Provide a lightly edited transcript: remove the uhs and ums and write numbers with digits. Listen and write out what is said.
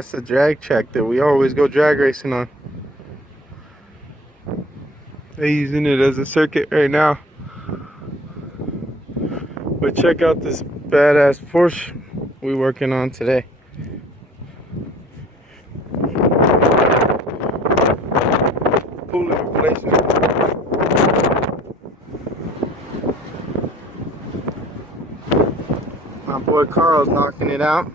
That's the drag track that we always go drag racing on. They're using it as a circuit right now. But check out this badass Porsche we're working on today. Pulley replacement. My boy Carl's knocking it out.